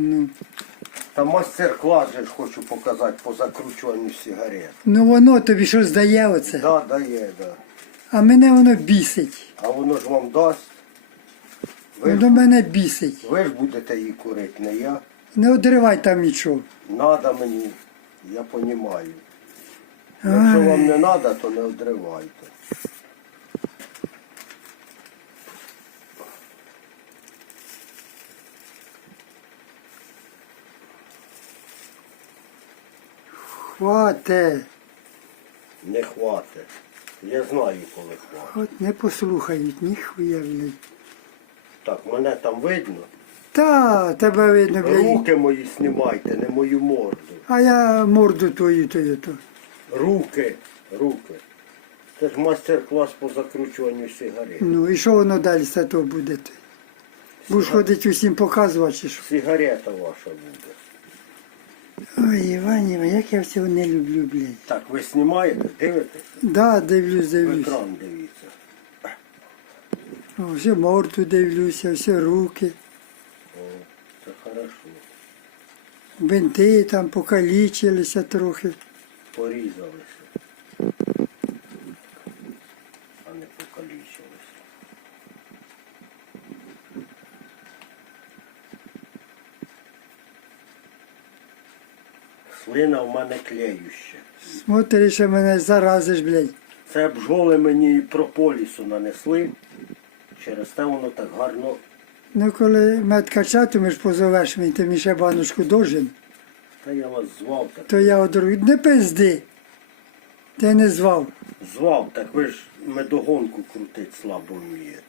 Ну, Та мастер-клас же ж хочу показати по закручуванню сигарет. ну воно тобі що здає оце, Да, дає, да. а мене воно бісить. А воно ж вам дасть. Ви, Воно мене бісить. ви ж будете її курити, не я. Не одривай там нічого. Надо мені, я понімаю. Якщо вам не треба, то не одривайте. Хвате. Не хватить. Я знаю, коли хватить. От не послухають, ніхуя, блядь. Так, мене там видно. Та, тебе видно, блядь. Руки мої знімайте, не мою морду. А я морду твою то. то. Руки, руки. Це ж мастер-клас по закручуванню сигарет. Ну і що воно далі з того буде? Будеш ходити усім показувати, чи що? Сигарета ваша буде. Ой, Іван, Іван, як я всього не люблю, блядь. Так, ви знімаєте, дивитесь? Да, дивлюсь, В дивлюсь. екран дивіться. О, все морду дивлюся, все руки, О, це хорошо. бинти там покалічилися трохи. Порізалися. А не покалічилися. Слина в мене клеюща. Смотриш, а мене заразиш, блядь. Це бджоли мені прополісу нанесли. Через те воно так гарно. Ну, коли мед качатимеш, позовеш мені, ти мені ще баночку дожин, Та я вас звав так. то я одруг. Не пизди. Ти не звав. Звав, так ви ж медогонку крутить слабо вмієте.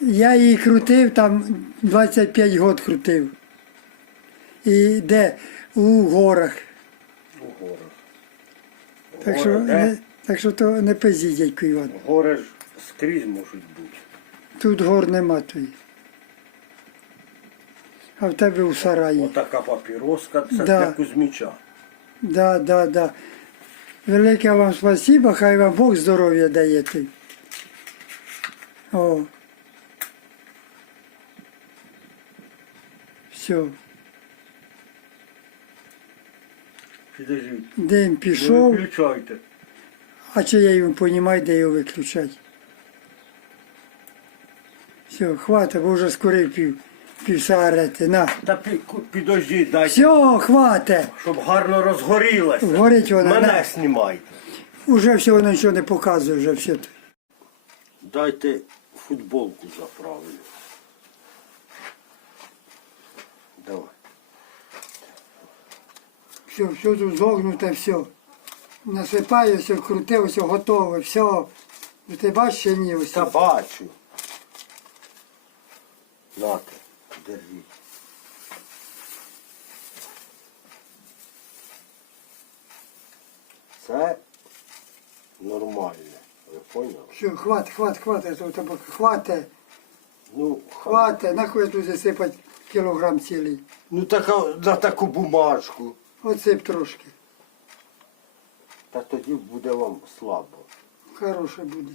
Я її крутив, там 25 років крутив. І де? У горах. Так що, не, так що то не пизіть, дядько Іван. Гори ж скрізь можуть бути. Тут гор нема твої. А в тебе у сараї. Отака папіроска, це Да. для Кузьміча. Да, да, да. Велике вам спасибо, хай вам Бог здоров'я дає. ти. О. Все. Підождіть. Дим Ви пішов, виключайте. а чи я його понімаю, де його виключати. Все, хватить, бо вже скорив пів, пів сигарети. На. Та пі- ку- підождіть, дайте, Все, хватить. щоб гарно розгорілося. Горить вона, Мене на. знімайте. Уже все воно нічого не показує, вже все. Дайте футболку заправлю. Давай. Все, все тут зогнуте, все. Насипаю, все, крутив, все, готове, все. Ну, Ти бачиш ще ні? Ось. Та бачу. Нате, держіть. Це нормальне. Ви поняли? Все, хватить, хватить, хватить, то тебе хватить, Ну, хватить, нахуй тут засипати кілограм цілий. ну така, на таку бумажку. Оцеп трошки. Та тоді буде вам слабо. Хороше буде.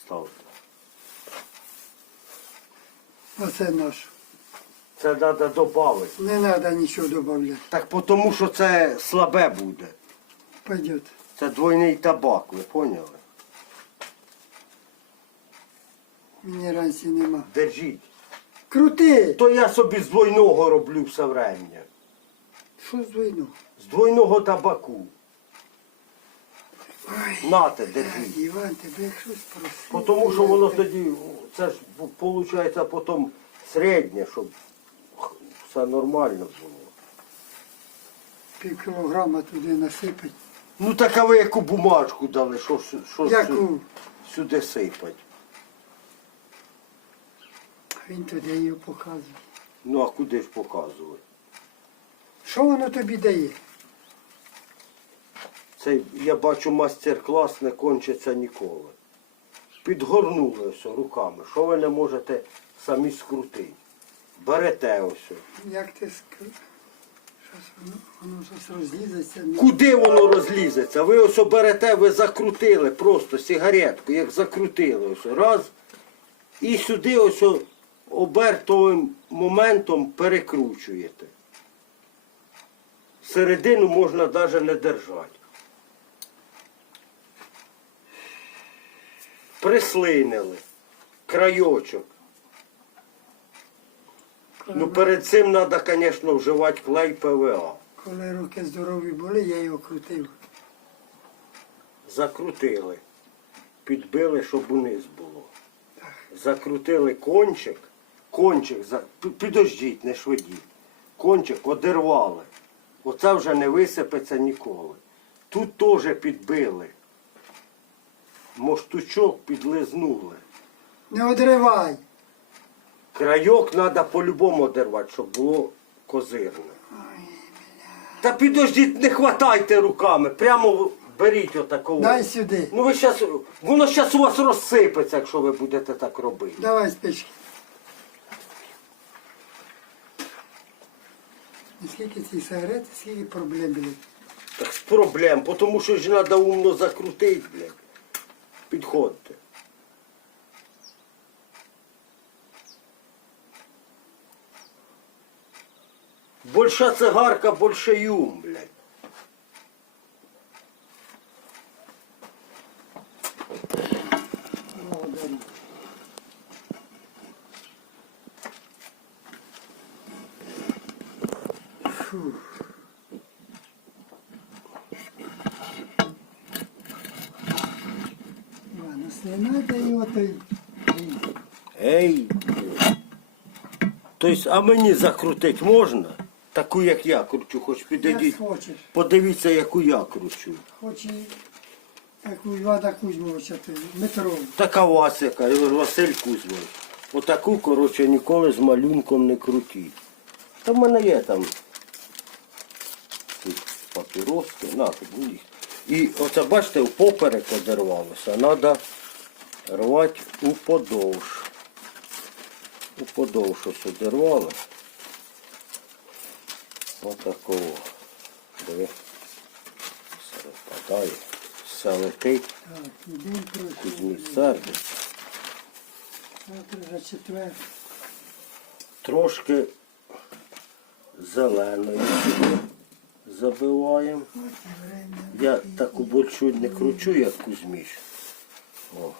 Ставте. Оце наш. Це треба додати. Не треба нічого додати. Так тому що це слабе буде. Пойдет. Це двойний табак, ви поняли? Мені ранці нема. Держіть. Крути! То я собі з двойного роблю все врем'я. Що з двойну? З двойного табаку. Нате, держіть. Іван, тебе щось просив. Бо Тому що воно тоді, це ж виходить потім середнє, щоб все нормально було. Пів кілограма туди насипать. Ну так а ви яку бумажку дали, що, що Яку? сюди сипать. Він туди її показує. Ну а куди ж показувати? Що воно тобі дає? Це, я бачу, мастер-клас не кончиться ніколи. Підгорнули ось руками. Що ви не можете самі скрутити? Берете ось. Як ти скажеш? Воно, воно щось розлізеться. ну, Куди воно розлізеться? Ви ось берете, ви закрутили просто сигаретку, як закрутили ось. Раз. І сюди ось обертовим моментом перекручуєте. Середину можна навіть не держати. Прислинили. Крайочок. Ну перед цим треба, звісно, вживати клей ПВА. Коли руки здорові були, я його крутив. Закрутили. Підбили, щоб униз було. Закрутили кончик. Кончик, підождіть, не швидіть. Кончик одервали. Оце вже не висипеться ніколи. Тут теж підбили. Моштучок підлизнули. Не одривай. Крайок треба по-любому одервати, щоб було козирне. Та підождіть, не хватайте руками, прямо беріть отаково. Дай сюди. Ну ви щас, воно зараз у вас розсипеться, якщо ви будете так робити. Давай спички. І скільки ці сигарети, скільки проблем було. Так з проблем, тому що ж треба умно закрутити, блядь. Підходьте. Больша цигарка, больше юм, блядь. Не надо його той. Ей. Тобто, а мені закрутити можна? Таку, як я кручу, хоч Як підійдіть. хочеш. Подивіться, яку я кручу. Хоч і таку Івана Кузьмовича, той, метро. Така вас яка, Василь Кузьмин. Отаку, коротше, ніколи з малюнком не крутіть. Та в мене є там тут папіроски, на, тут. І оце бачите, поперек одервалося. Треба рвати уподовж. Уподовж ось одервали. Отакого. Диви. Все розпадає. Все летить. Так, ідемо Кузьмі трохи. сердиться. Трошки зеленої забиваємо. Я таку більшу не кручу, як Кузьміш. О.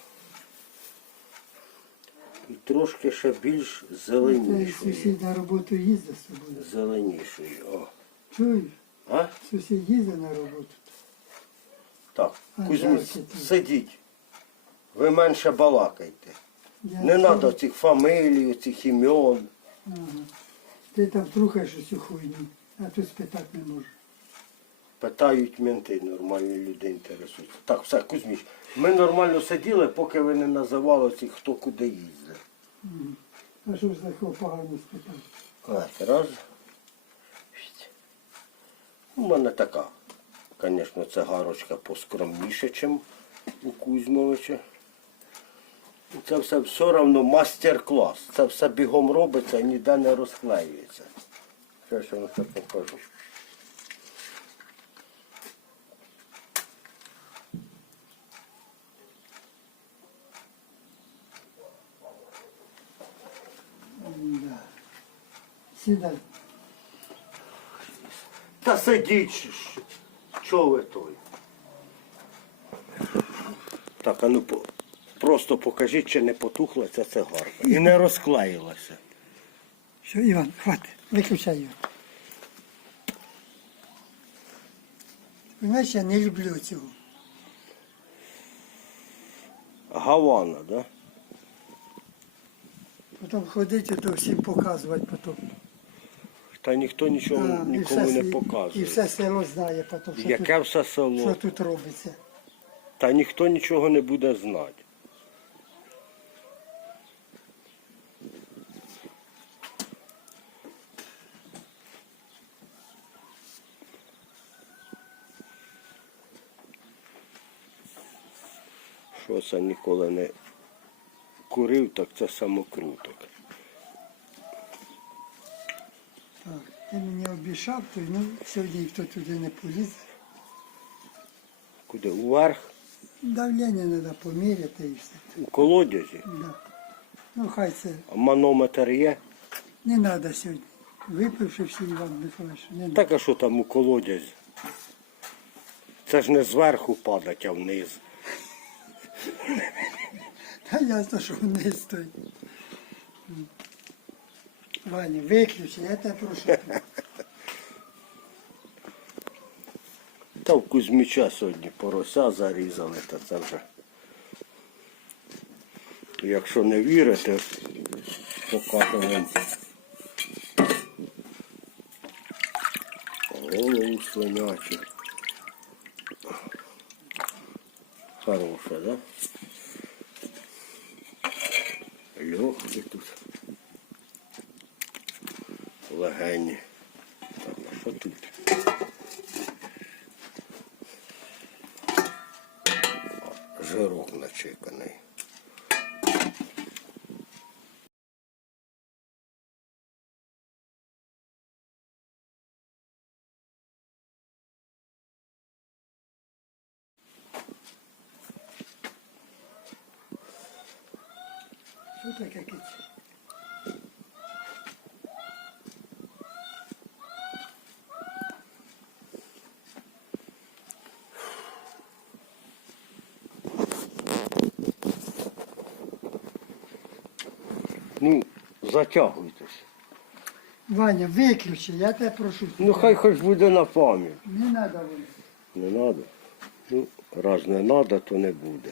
Трошки ще більш Ти зеленішої. сусід на роботу їздить з тобою. Зеленішої. О. Чуєш? А? Сусід їздить на роботу. Так, А, ти. сидіть. Ви менше балакайте. Я Не треба цих фамилій, цих імен. Ага. Ти там трухаєш цю хуйню, а тут спитати не можу. Питають менти, нормальні люди інтересуються. Так, все, Кузьміч, ми нормально сиділи, поки ви не називали цих, хто куди їздив. А що ж такого поганого спитати? Так, раз. У мене така, звісно, цигарочка поскромніше, ніж у Кузьмовича. Це все все одно мастер-клас. Це все бігом робиться і ніде не розклеюється. Зараз я вам це покажу. Да. Сідай. Та сидіть, чого ви той? Так, а ну просто покажіть, чи не потухла ця цигарка. І не розклеїлася. Що, Іван, хватить, виключай його. Знаєш, я не люблю цього. Гавана, да? Потім ходити, то всім показувати потім. Та ніхто нічого А, і нікому все не с- І все село знає потім, що, Яке тут, все що тут робиться. Та ніхто нічого не буде знати. Що це ніколи не курив, так це самокруток. Так, обіцяв, то ну, сьогодні ніхто туди не поліз. Куди? Уверх? Давлення треба поміряти і все. У колодязі? Да. Ну хай це. А манометр є? Не треба сьогодні. Випивши всі Іван Миколаївич. Не надо. Так а що там у колодязі? Це ж не зверху падать, а вниз. Та ясно, що вниз стоїть. Ваня, виключи, я тебе прошу. Та в Кузьміча сьогодні порося зарізали, та це вже. Якщо не вірите, покажу вам. Голову свинячу. Хороше, да? Легкі тут. Легені. Так, а що тут? Жирок начеканий. Що таке Ну, затягуйтесь. Ваня, виключи, я тебе прошу. Ну хай хоч буде на пам'ять. Не треба воно. Не треба. Ну, раз не треба, то не буде.